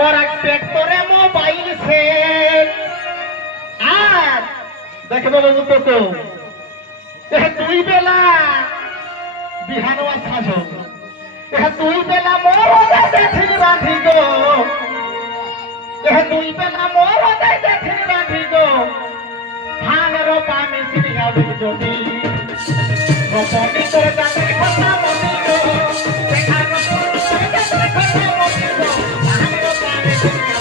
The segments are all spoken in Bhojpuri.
और एक पेट करे मोबाइल से आज देखे बंधु तो यह दुई बेला बिहानवा साझो यह दुई बेला मोर देखी राधी गो यह दुई बेला मोर देखी राधी गो भांग रोपा में सिरिया जोड़ी रोपनी तो जाते खता मोती गो देखा रोपनी तो जाते खता मोती गो भांग रोपा में सिरिया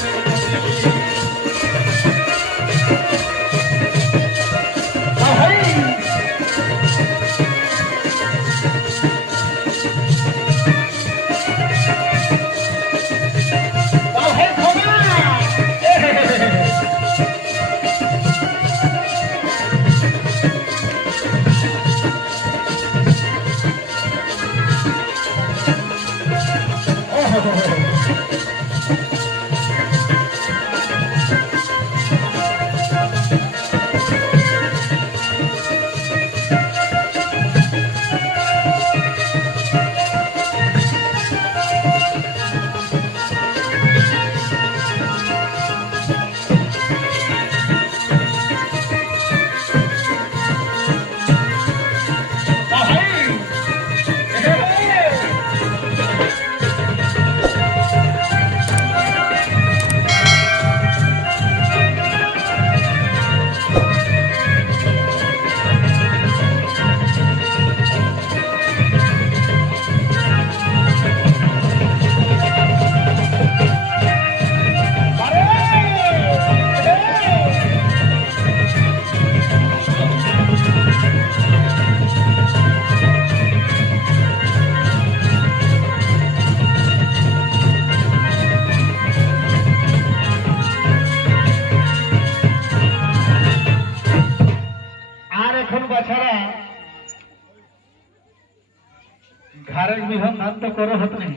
घरे में हम धान तो करो हत नहीं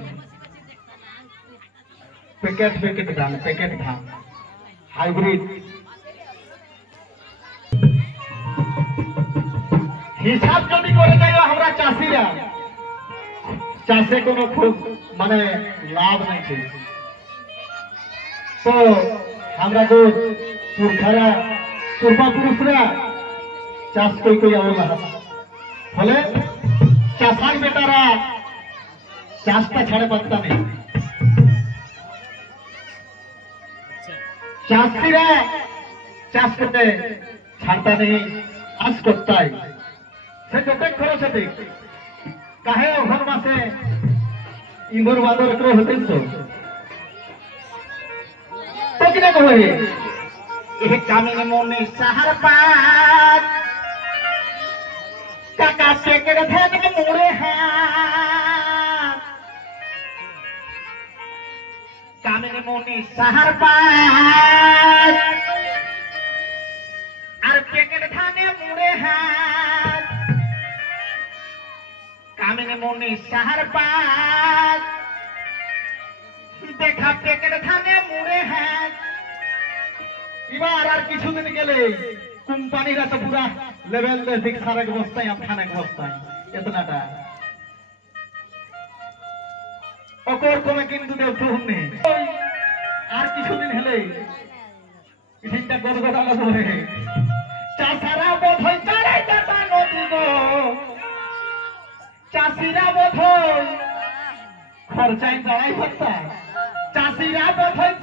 पैकेट धान हाइब्रिड हिसाब जदि करे जाइयो हमरा चाषीरा चाषे कोनो खूब माने लाभ नहीं छे तो हमरा को पुरखरा पूर्वा पुरुषरा चाष कोई आवला फले चाषार बेटारा चाषटा छाड़े पाता नहीं चाषीरा चाष करते छाड़ता नहीं आस करता है से जते खरो से काहे ओहर मासे इमर वादर करो होते तो किने कहे ए कामिनी मोने शहर पार काका पेकेट धन मुड़े हाथ कामिनी मोने शहर पार और पेकेट धाने मुड़े हाथ कामिनी मोने शहर पार देखा पेकेट धाने मुड़े हाथ इबार আর কিছুদিন গেলে কোম্পানিরা তো পুরা লেভেল বেসিক সারেক বস্তায় আফানেক বস্তায় এতনাটা অকর কমে কিন্তু দেও শুননি আর কিছুদিন হলে ইঠিনটা গদগদালা ধরে চাষারা বোধই তারাই দাতা নদী গো চাষিরা বোধই খরচাই দাঁড়াই হত্যা চাষিরা বোধই